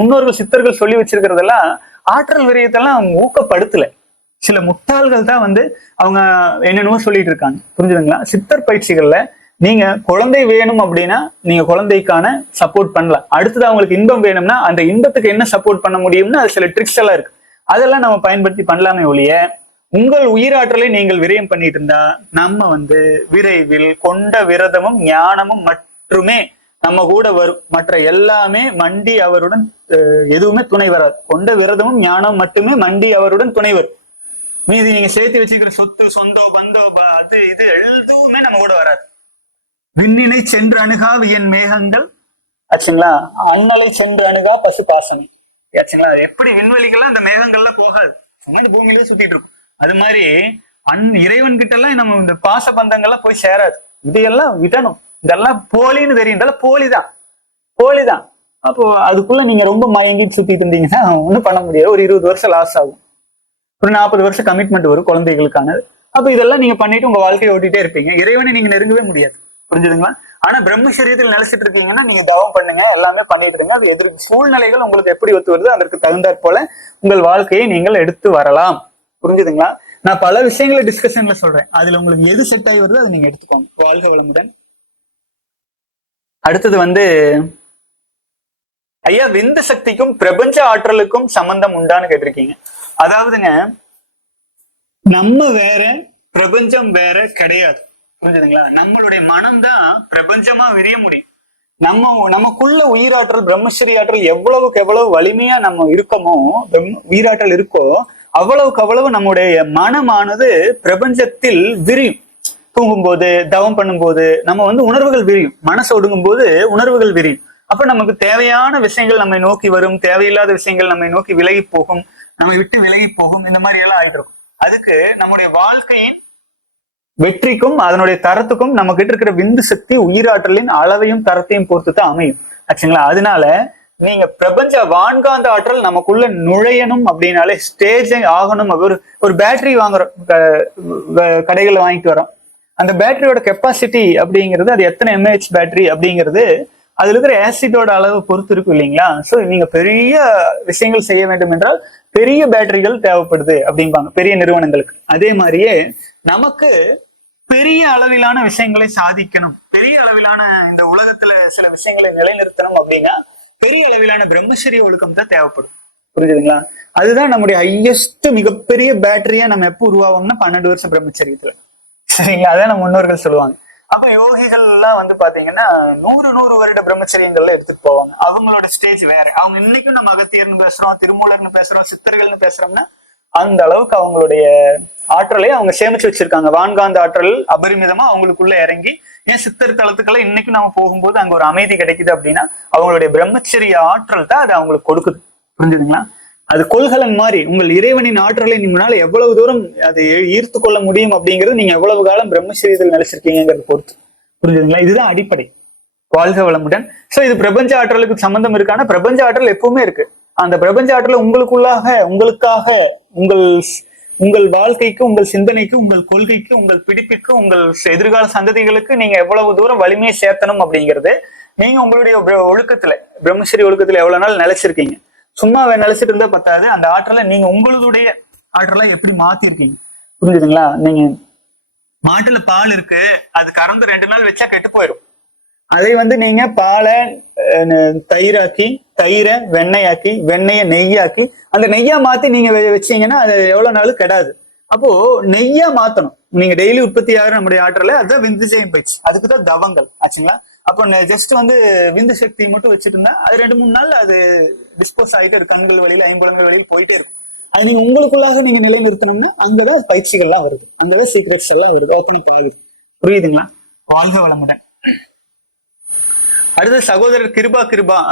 முன்னோர்கள் சித்தர்கள் சொல்லி வச்சிருக்கிறதெல்லாம் ஆற்றல் விரயத்தெல்லாம் ஊக்கப்படுத்தல. சில முட்டாள்கள் தான் அவங்க என்னென்னவோ சொல்லிட்டு இருக்காங்க. புரிஞ்சுதுங்களா? சித்தர் பயிற்சிகள்ல நீங்க குழந்தை வேணும் அப்படின்னா நீங்க குழந்தைக்கான சப்போர்ட் பண்ணலாம். அடுத்தது அவங்களுக்கு இன்பம் வேணும்னா அந்த இன்பத்துக்கு என்ன சப்போர்ட் பண்ண முடியும்னா அது சில ட்ரிக்ஸ் எல்லாம் இருக்கு. அதெல்லாம் நம்ம பயன்படுத்தி பண்ணலாமே ஒழிய உங்கள் உயிராற்றலை நீங்கள் விரயம் பண்ணிட்டு இருந்தா நம்ம விரைவில் கொண்ட விரதமும் ஞானமும் மட்டுமே நம்ம கூட வரும். மற்ற எல்லாமே மண்டி அவருடன் எதுவுமே துணை வராது. கொண்ட விரதமும் ஞானம் மட்டுமே மண்டி அவருடன் துணை வரும். மீது நீங்க சேர்த்து வச்சுக்கிற சொத்து சொந்தோ பந்தோ அது இது எதுவுமே நம்ம கூட வராது. விண்ணினை சென்று அணுகா வியன் மேகங்கள் ஆச்சுங்களா, அண்ணலை சென்று அணுகா பசு பாசனை ஆச்சுங்களா. எப்படி விண்வெளிகள்லாம் அந்த மேகங்கள்ல போகாது, சும்மா பூமியிலே சுத்திட்டு இருக்கும். அது மாதிரி இறைவன் கிட்ட எல்லாம் நம்ம இந்த பாச பந்தங்கள்லாம் போய் சேராது. இதையெல்லாம் விடணும். இதெல்லாம் போலின்னு தெரியும், போலிதான். அப்போ அதுக்குள்ள நீங்க ரொம்ப மயங்கி சுத்திட்டு இருந்தீங்கன்னா ஒண்ணும் பண்ண முடியாது. ஒரு 20 வருஷம் லாஸ் ஆகும், ஒரு 40 வருஷம் கமிட்மெண்ட் வரும் குழந்தைகளுக்கானது. அப்ப இதெல்லாம் நீங்க பண்ணிட்டு உங்க வாழ்க்கையை ஓட்டிட்டே இருப்பீங்க, இறைவனை நீங்க நெருங்கவே முடியாது. புரிஞ்சுதுங்களா? ஆனா பிரம்மச்சரியத்தில் நிலைச்சிட்டு இருக்கீங்கன்னா நீங்க தவம் பண்ணுங்க, எல்லாமே பண்ணிட்டு இருங்க. அது எதிர் சூழ்நிலைகள் உங்களுக்கு எப்படி ஒத்து வருது அதற்கு தகுந்தாற் போல உங்கள் வாழ்க்கையை நீங்கள் எடுத்து வரலாம். புரிஞ்சுதுங்களா? நான் பல விஷயங்களை டிஸ்கஷன்ல சொல்றேன், அதுல உங்களுக்கு எது செட் ஆகி வருதோ அதை நீங்க எடுத்துக்கோங்க. வாழ்க வளமுடன். அடுத்தது ஐயா, விந்து சக்திக்கும் பிரபஞ்ச ஆற்றலுக்கும் சம்பந்தம் உண்டான்னு கேட்டிருக்கீங்க. அதாவதுங்க, நம்ம வேற பிரபஞ்சம் வேற கிடையாது. புரிஞ்சுதுங்களா? நம்மளுடைய மனம்தான் பிரபஞ்சமா விரிய முடியும். நமக்குள்ள உயிராற்றல் பிரம்மச்சரி ஆற்றல் எவ்வளவுக்கு எவ்வளவு வலிமையா நம்ம இருக்கோமோ, உயிராற்றல் இருக்கோ அவ்வளவுக்கு அவ்வளவு நம்முடைய மனமானது பிரபஞ்சத்தில் விரியும். தூங்கும்போது தவம் பண்ணும்போது நம்ம உணர்வுகள் விரியும். மனசு ஒடுங்கும் போது உணர்வுகள் விரியும். அப்ப நமக்கு தேவையான விஷயங்கள் நம்மை நோக்கி வரும், தேவையில்லாத விஷயங்கள் நம்மை நோக்கி விலகி போகும், நம்மை விட்டு விலகி போகும். இந்த மாதிரி எல்லாம் ஆயிட்டு இருக்கும். அதுக்கு நம்முடைய வாழ்க்கையின் வெற்றிக்கும் அதனுடைய தரத்துக்கும் நம்ம கிட்ட இருக்கிற விந்து சக்தி உயிராற்றலின் அளவையும் தரத்தையும் பொறுத்து தான் அமையும். ஆச்சுங்களா? அதனால நீங்க பிரபஞ்ச வான்காந்த ஆற்றல் நமக்குள்ள நுழையணும் அப்படின்னாலே ஸ்டேஜ் ஆகணும். ஒரு பேட்டரி வாங்குறோம், கடைகளை வாங்கிட்டு வரோம். அந்த பேட்டரியோட கெப்பாசிட்டி அப்படிங்கிறது அது எத்தனை எம்ஏஹெச் பேட்டரி அப்படிங்கிறது அதுல இருக்கிற ஆசிடோட அளவு பொறுத்து இருக்கும் இல்லைங்களா? சோ நீங்க பெரிய விஷயங்கள் செய்ய வேண்டும் என்றால் பெரிய பேட்டரிகள் தேவைப்படுது அப்படிம்பாங்க பெரிய நிறுவனங்களுக்கு. அதே மாதிரியே நமக்கு பெரிய அளவிலான விஷயங்களை சாதிக்கணும், பெரிய அளவிலான இந்த உலகத்துல சில விஷயங்களை நிலைநிறுத்தணும் அப்படின்னா பெரிய அளவிலான பிரம்மச்சரிய ஒழுக்கம் தான் தேவைப்படும். புரிஞ்சுதுங்களா? அதுதான் நம்முடைய ஹையஸ்ட் மிகப்பெரிய பேட்டரியா நம்ம எப்போ உருவாவோம்னா 12 வருஷம் பிரம்மச்சரியத்துல. சரிங்களா? அதான் நம்ம முன்னோர்கள் சொல்லுவாங்க. அப்ப யோகிகள் எல்லாம் பாத்தீங்கன்னா 100 வருட பிரம்மச்சரியங்கள்ல எடுத்துட்டு போவாங்க. அவங்களோட ஸ்டேஜ் வேற. அவங்க இன்னைக்கும் நம்ம அகத்தியர்னு பேசுறோம், திருமூலர்னு பேசுறோம், சித்தர்கள்னு பேசுறோம்னா அந்த அளவுக்கு அவங்களுடைய ஆற்றலை அவங்க சேமிச்சு வச்சிருக்காங்க. வான்காந்த ஆற்றல் அபரிமிதமா அவங்களுக்குள்ள இறங்கி, ஏன் சித்தர் தளத்துக்கெல்லாம் இன்னைக்கும் நம்ம போகும்போது அங்க ஒரு அமைதி கிடைக்குது அப்படின்னா அவங்களுடைய பிரம்மச்சரிய ஆற்றல் தான் அது அவங்களுக்கு கொடுக்குது. புரிஞ்சுதுங்களா? அது கொள்கலன் மாதிரி உங்கள் இறைவனின் ஆற்றலை நீங்களால எவ்வளவு தூரம் அதை ஈர்த்து கொள்ள முடியும் அப்படிங்கிறது நீங்க எவ்வளவு காலம் பிரம்மச்சரியத்தில் நிலைச்சிருக்கீங்கிறத பொறுத்து. புரிஞ்சுதுங்களா? இதுதான் அடிப்படை. வாழ்க வளமுடன். சோ இது பிரபஞ்ச ஆற்றலுக்கு சம்பந்தம் இருக்கான பிரபஞ்ச ஆற்றல் எப்பவுமே இருக்கு. அந்த பிரபஞ்ச ஆற்றல் உங்களுக்காக உங்கள் வாழ்க்கைக்கு, உங்கள் சிந்தனைக்கு, உங்கள் கொள்கைக்கு, உங்கள் பிடிப்புக்கு, உங்கள் எதிர்கால சந்ததிகளுக்கு நீங்க எவ்வளவு தூரம் வலிமையை சேர்த்தணும் அப்படிங்கிறது நீங்க உங்களுடைய ஒழுக்கத்துல, பிரம்மச்சரிய ஒழுக்கத்துல எவ்வளவு நாள் நிலைச்சிருக்கீங்க. சும்மா நிலைச்சிட்டு இருந்தா பத்தாது. அந்த ஆற்றலை நீங்க உங்களுடைய ஆற்றலை எப்படி மாத்திருக்கீங்க. புரிஞ்சுதுங்களா? நீங்க மாட்டுல பால் இருக்கு, அது கறந்து 2 நாள் வச்சா கெட்டு போயிடும். அதை நீங்க பாலை தயிராக்கி, தயிரை வெண்ணெயாக்கி, வெண்ணெய நெய்யாக்கி, அந்த நெய்யா மாத்தி நீங்க வச்சீங்கன்னா அது எவ்வளவு நாள் கெடாது. அப்போ நெய்யா மாத்தணும். நீங்க டெய்லி உற்பத்தி ஆகிற நம்முடைய ஆற்றல அதுதான் விந்து ஜெயம் பயிற்சி. அதுக்குதான் தவங்கள் ஆச்சுங்களா. அப்போ ஜஸ்ட் விந்து சக்தியை மட்டும் வச்சுட்டு இருந்தா அது 2-3 நாள் அது டிஸ்போஸ் ஆகிட்டு இருக்கு. கண்கள் வழியில, ஐம்புலன்கள் வழியில் போயிட்டே இருக்கும். அது நீங்க உங்களுக்குள்ளாக நீங்க நிலைநிறுத்தணும்னா அங்கதான் பயிற்சிகள்லாம் வருது, அங்கதான் சீக்ரெட்ஸ் எல்லாம் வருது. ஓப்பனிங் ஆகுது. புரியுதுங்களா? வாழ்க வளமுடன். அடுத்து சகோதரர் கிருபா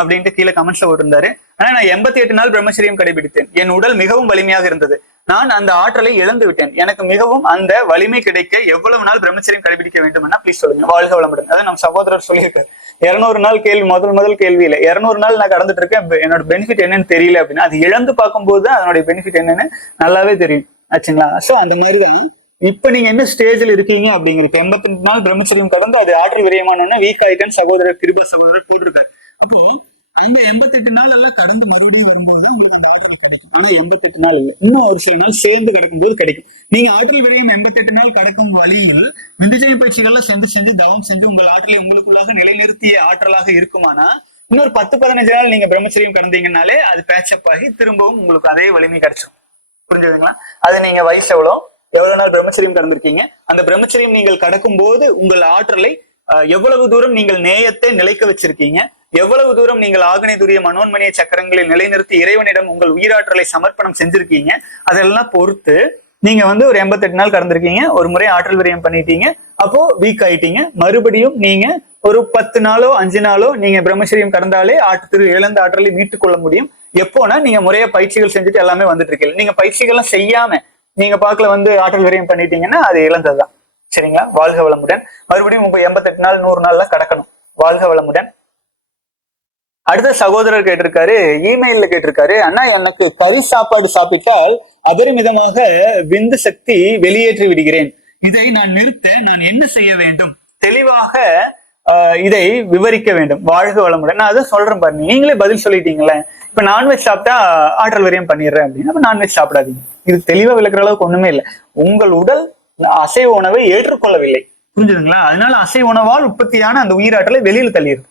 அப்படின்ட்டு கீழே கமெண்ட்ஸ்ல போட்டிருந்தாரு. ஆனா நான் 88 நாள் பிரம்மச்சரியம் கடைபிடித்தேன். என் உடல் மிகவும் வலிமையாக இருந்தது. நான் அந்த ஆற்றலை இழந்து விட்டேன். எனக்கு மிகவும் அந்த வலிமை கிடைக்க எவ்வளவு நாள் பிரம்மச்சரியம் கடைபிடிக்க வேண்டும் ப்ளீஸ் சொல்லுங்க. வாழ்க வளமுடன். அதான் நம்ம சகோதரர் சொல்லியிருக்காரு. 200 நாள் கேள்வி, முதல் கேள்வியில 200 நாள் நான் கடந்துட்டு இருக்கேன், என்னோட பெனிஃபிட் என்னன்னு தெரியல அப்படின்னா அது இழந்து பார்க்கும்போது அதனுடைய பெனிஃபிட் என்னன்னு நல்லாவே தெரியும் ஆச்சுங்களா. சோ அந்த மாதிரிதான் இப்ப நீங்க என்ன ஸ்டேஜ்ல இருக்கீங்க அப்படிங்கிறது. 88 நாள் பிரம்மச்சரியம் கடந்து அது ஆற்றல் விரயமான வீக் ஆயிட்டேன்னு சகோதரர் சகோதரர் போட்டிருக்காரு. அப்போ அங்க 88 நாள் எல்லாம் கடந்து மறுபடியும் வரும்போதுதான் உங்களுக்கு அந்த ஆற்றல் கிடைக்கும். ஆனா 88 நாள் இல்லை, இன்னும் ஒரு சில நாள் சேர்ந்து கிடக்கும் போது கிடைக்கும். நீங்க ஆற்றல் விரயம் 88 நாள் கடக்கும் வழியில் விந்துஜய பயிற்சிகள்லாம் செஞ்சு தவம் செஞ்சு உங்கள் ஆற்றலை உங்களுக்குள்ளாக நிலைநிறுத்திய ஆற்றலாக இருக்குமானா இன்னொரு 10-15 நாள் நீங்க பிரம்மச்சரியம் கடந்தீங்கன்னாலே அது பேட்சப் ஆகி திரும்பவும் உங்களுக்கு அதே வலிமை கிடைச்சிடும். புரிஞ்சுதுங்களா? அது நீங்க வயசு எவ்வளவு நாள் பிரம்மச்சரியம் கடந்திருக்கீங்க, அந்த பிரம்மச்சரியம் நீங்கள் கடக்கும் போது உங்கள் ஆற்றலை எவ்வளவு தூரம் நீங்கள் நேயத்தை நிலைக்க வச்சிருக்கீங்க, எவ்வளவு தூரம் நீங்கள் ஆகனை துரிய மனோன்மணிய சக்கரங்களில் நிலைநிறுத்தி இறைவனிடம் உங்கள் உயிராற்றலை சமர்ப்பணம் செஞ்சிருக்கீங்க, அதெல்லாம் பொறுத்து நீங்க ஒரு 88 நாள் கடந்திருக்கீங்க. ஒரு முறை ஆற்றல் விரயம் பண்ணிட்டீங்க, அப்போ வீக் ஆயிட்டீங்க. மறுபடியும் நீங்க ஒரு 10 நாளோ 5 நாளோ நீங்க பிரம்மச்சரியம் கடந்தாலே இழந்த ஆற்றலை மீட்டுக் கொள்ள முடியும். எப்போனா நீங்க முறையா பயிற்சிகள் செஞ்சுட்டு எல்லாமே வந்துட்டு இருக்கீங்க. நீங்க பயிற்சிகள்லாம் செய்யாம நீங்க பாக்கல ஆற்றல் விரயம் பண்ணிட்டீங்கன்னா அது இழந்ததுதான். சரிங்களா? வாழ்க வளமுடன். மறுபடியும் 88 நாள் 100 நாள்ல கடக்கணும். வாழ்க வளமுடன். அடுத்த சகோதரர் கேட்டிருக்காரு, இமெயில்ல கேட்டிருக்காரு, அண்ணா எனக்கு கரு சாப்பாடு சாப்பிட்டால் அபரிமிதமாக விந்து சக்தி வெளியேற்றி விடுகிறேன். இதை நான் நிறுத்த நான் என்ன செய்ய வேண்டும்? தெளிவாக இதை விவரிக்க வேண்டும். வாழ்க வளமுடன். நான் அதை சொல்றேன் பாருங்க, நீங்களே பதில் சொல்லிட்டீங்களே. இப்ப நான்வெஜ் சாப்பிட்டா ஆற்றல் விரயம் பண்ணிடுறேன் அப்படின்னா அப்ப நான்வெஜ் சாப்பிடாதீங்க. இது தெளிவா விளக்குற அளவுக்கு ஒண்ணுமே இல்லை. உங்கள் உடல் அசைவ உணவை ஏற்றுக்கொள்ளவில்லை. புரிஞ்சுதுங்களா? அதனால அசைவ உணவால் உற்பத்தியான அந்த உயிராற்றலை வெளியில தள்ளிடுது.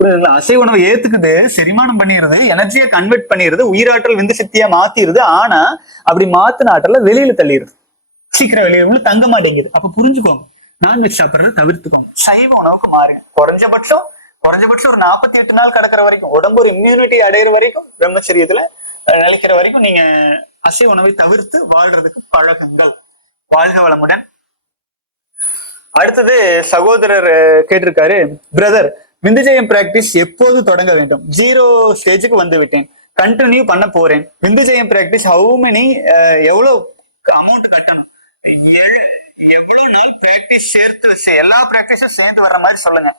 புரியுதுங்களா? அசைவ உணவை ஏத்துக்குது, செரிமானம் பண்ணிடுது, எனர்ஜியை கன்வெர்ட் பண்ணிடுது, உயிராற்றல் விந்து சக்தியா மாத்திடுது. ஆனா அப்படி மாத்தின ஆற்றல வெளியில தள்ளிடுது. சீக்கிரம் வெளியில தங்க மாட்டேங்குது. அப்ப புரிஞ்சுக்கோங்க, நான்வெஜ் சாப்பிட்றத தவிர்த்துக்கோங்க. சைவ உணவுக்கு மாறுங்க. குறைஞ்சபட்சம் ஒரு 48 நாள் கடக்கிற வரைக்கும், உடம்பு ஒரு இம்யூனிட்டி அடையிற வரைக்கும், பிரம்மச்சரியத்துல நிலைக்கிற வரைக்கும் நீங்க அசைவ உணவை தவிர்த்து வாழ்றதுக்கு பழகுங்கள். வாழ்க வளமுடன். அடுத்தது சகோதரர் கேட்டிருக்காரு, பிரதர் விந்துஜயம் பிராக்டிஸ் எப்போது தொடங்க வேண்டும்? 0 ஸ்டேஜுக்கு வந்து விட்டேன், கண்டினியூ பண்ண போறேன். விந்துஜயம் பிராக்டிஸ் ஹவு மெனி, எவ்வளவு அமௌண்ட் கட்டணும், எவ்வளவு நாள் பிராக்டிஸ் சேர்த்து, எல்லா பிராக்டிஸும் சேர்த்து வர்ற மாதிரி சொல்லுங்க.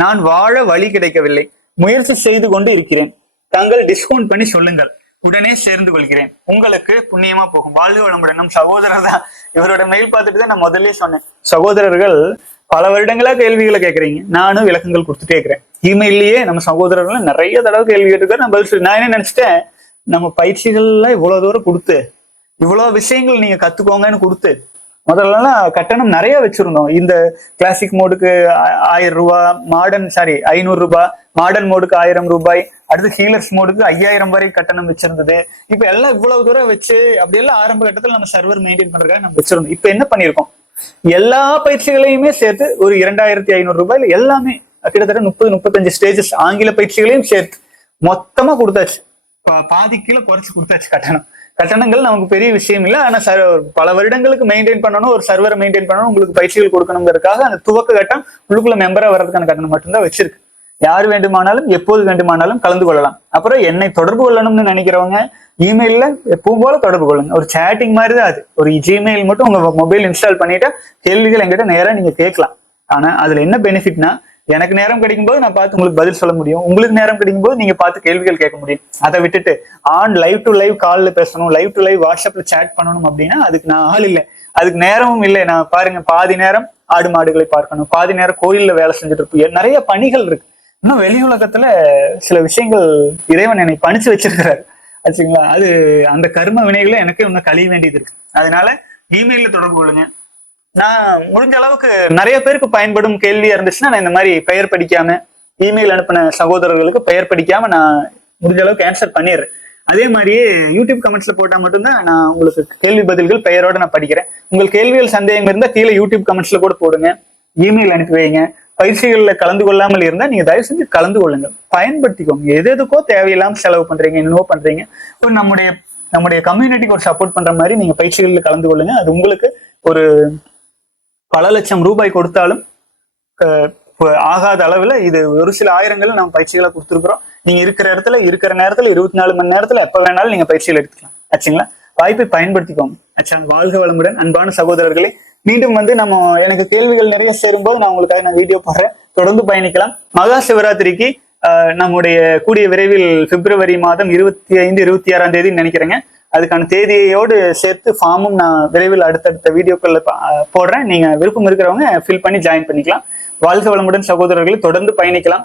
நான் வாழ வழி கிடைக்கவில்லை, முயற்சி செய்து கொண்டு இருக்கிறேன். தாங்கள் டிஸ்கவுண்ட் பண்ணி சொல்லுங்கள், உடனே சேர்ந்து கொள்கிறேன், உங்களுக்கு புண்ணியமா போகும். வாழ்க வளமுடன். நம் சகோதரர் தான். இவரோட மெயில் பார்த்துட்டு தான் நான் முதல்ல சொன்னேன், சகோதரர்கள் பல வருடங்களா கேள்விகளை கேட்கறீங்க, நானும் விளக்கங்கள் கொடுத்துட்டே இருக்கிறேன். இமெயிலேயே நம்ம சகோதரர்கள் நிறைய தடவை கேள்வி கேட்டுருக்காரு. நான் பதில் சொல்லி நான் என்ன நினைச்சிட்டேன், நம்ம பயிற்சிகள்ல இவ்வளவு தூரம் கொடுத்து, இவ்வளவு விஷயங்கள் நீங்க கத்துக்கோங்கன்னு கொடுத்து, முதல்ல கட்டணம் நிறைய வச்சிருந்தோம். இந்த கிளாசிக் மோடுக்கு 1000 ரூபாய், 500 ரூபாய், மாடர்ன் மோடுக்கு 1000 ரூபாய், அடுத்து ஹீலர்ஸ் மோடுக்கு 5000 வரை கட்டணம் வச்சிருந்தது. இப்ப எல்லாம் இவ்வளவு தூரம் வச்சு அப்படியெல்லாம் ஆரம்ப கட்டத்தில் நம்ம சர்வர் மெயின்டைன் பண்றதுக்காக நம்ம வச்சிருந்தோம். இப்ப என்ன பண்ணிருக்கோம், எல்லா பயிற்சிகளையுமே சேர்த்து ஒரு 2500 ரூபாயில எல்லாமே கிட்டத்தட்ட 30-35 ஸ்டேஜஸ் ஆங்கில பயிற்சிகளையும் சேர்த்து மொத்தமா கொடுத்தாச்சு. பாதி கிலோ குறைச்சு கொடுத்தாச்சு கட்டணங்கள் நமக்கு பெரிய விஷயம் இல்லை. ஆனா பல வருடங்களுக்கு மெயின்டைன் பண்ணணும், ஒரு சர்வரை மெயின்டைன் பண்ணணும், உங்களுக்கு பயிற்சிகள் கொடுக்கணுங்கிறதுக்காக அந்த துவக்க கட்டம் உள்ளுக்குள்ள மெம்பரா வர்றதுக்கான கட்டணம் மட்டும்தான் வச்சிருக்கு. யார் வேண்டுமானாலும் எப்போது வேண்டுமானாலும் கலந்து கொள்ளலாம். அப்புறம் என்னை தொடர்பு கொள்ளணும்னு நினைக்கிறவங்க இமெயில்ல எப்பவும் போல தொடர்பு கொள்ளுங்க. ஒரு சேட்டிங் மாதிரி தான் அது. ஒரு ஜிமெயில் மட்டும் உங்க மொபைல் இன்ஸ்டால் பண்ணிட்டு கேள்விகள் என்கிட்ட நேரா நீங்க கேட்கலாம். ஆனா அதுல என்ன பெனிஃபிட்னா, எனக்கு நேரம் கிடைக்கும் போது நான் பார்த்து உங்களுக்கு பதில் சொல்ல முடியும், உங்களுக்கு நேரம் கிடைக்கும் போது நீங்க பார்த்து கேள்விகள் கேட்க முடியும். அதை விட்டுட்டு லைவ் டு லைவ் கால்ல பேசணும், லைவ் டு லைவ் வாட்ஸ்அப்ல சேட் பண்ணணும் அப்படின்னா அதுக்கு நான் ஆள் இல்லை, அதுக்கு நேரமும் இல்லை. நான் பாருங்க, பாதி நேரம் ஆடு மாடுகளை பார்க்கணும், பாதி நேரம் கோயில்ல வேலை செஞ்சுட்டு இருப்போம், நிறைய பணிகள் இருக்கு. இன்னும் வெளி உலகத்துல சில விஷயங்கள் இறைவன் என்னை பணிச்சு வச்சிருக்கிறாரு ஆச்சுங்களா. அது அந்த கர்ம வினைகளை எனக்கு இன்னும் கழிய வேண்டியது இருக்கு. அதனால இமெயில தொடர்பு கொள்ளுங்க. நான் முடிஞ்ச அளவுக்கு நிறைய பேருக்கு பயன்படும் கேள்வியா இருந்துச்சுன்னா நான் இந்த மாதிரி பெயர் படிக்காம, இமெயில் அனுப்பின சகோதரர்களுக்கு பெயர் படிக்காம நான் முடிஞ்ச அளவுக்கு ஆன்சர் பண்ணிடுறேன். அதே மாதிரியே யூடியூப் கமெண்ட்ஸ்ல போட்டா மட்டும்தான் நான் உங்களுக்கு கேள்வி பதில்கள் பெயரோட நான் படிக்கிறேன். உங்கள் கேள்விகள் சந்தேகம் இருந்தா கீழே யூடியூப் கமெண்ட்ஸ்ல கூட போடுங்க, இமெயில் அனுப்பி வைங்க. பயிற்சிகள்ல கலந்து கொள்ளாமல் இருந்தா நீங்க தயவு செஞ்சு கலந்து கொள்ளுங்க, பயன்படுத்திக்கோங்க. எதுக்கோ தேவையில்லாம செலவு பண்றீங்க, என்னவோ பண்றீங்க, ஒரு நம்முடைய கம்யூனிட்டிக்கு ஒரு சப்போர்ட் பண்ற மாதிரி நீங்க பயிற்சிகள்ல கலந்து கொள்ளுங்க. அது உங்களுக்கு ஒரு பல லட்சம் ரூபாய் கொடுத்தாலும் ஆகாத அளவுல இது ஒரு சில ஆயிரங்கள் நம்ம பயிற்சிகளை கொடுத்துருக்குறோம். நீங்க இருக்கிற இடத்துல இருக்கிற நேரத்துல 24 மணி நேரத்துல எப்ப வேணாலும் நீங்க பயிற்சிகள் எடுத்துக்கலாம் ஆச்சுங்களா. வாய்ப்பை பயன்படுத்திக்கோங்க ஆச்சா. வாழ்க வளமுடன் அன்பான சகோதரர்களே. மீண்டும் நம்ம எனக்கு கேள்விகள் நிறைய சேரும்போது நான் உங்களுக்காக நான் வீடியோ போடுறேன், தொடர்ந்து பயணிக்கலாம். மகா சிவராத்திரிக்கு நம்முடைய கூடிய விரைவில் பிப்ரவரி மாதம் 25, 26ஆம் தேதி நினைக்கிறேங்க. அதுக்கான தேதியோடு சேர்த்து ஃபார்மும் நான் விரைவில் அடுத்தடுத்த வீடியோக்கள்ல போடுறேன். நீங்க விருப்பம் இருக்கிறவங்க ஃபில் பண்ணி ஜாயின் பண்ணிக்கலாம். வாழ்க வளமுடன் சகோதரர்களை, தொடர்ந்து பயணிக்கலாம்.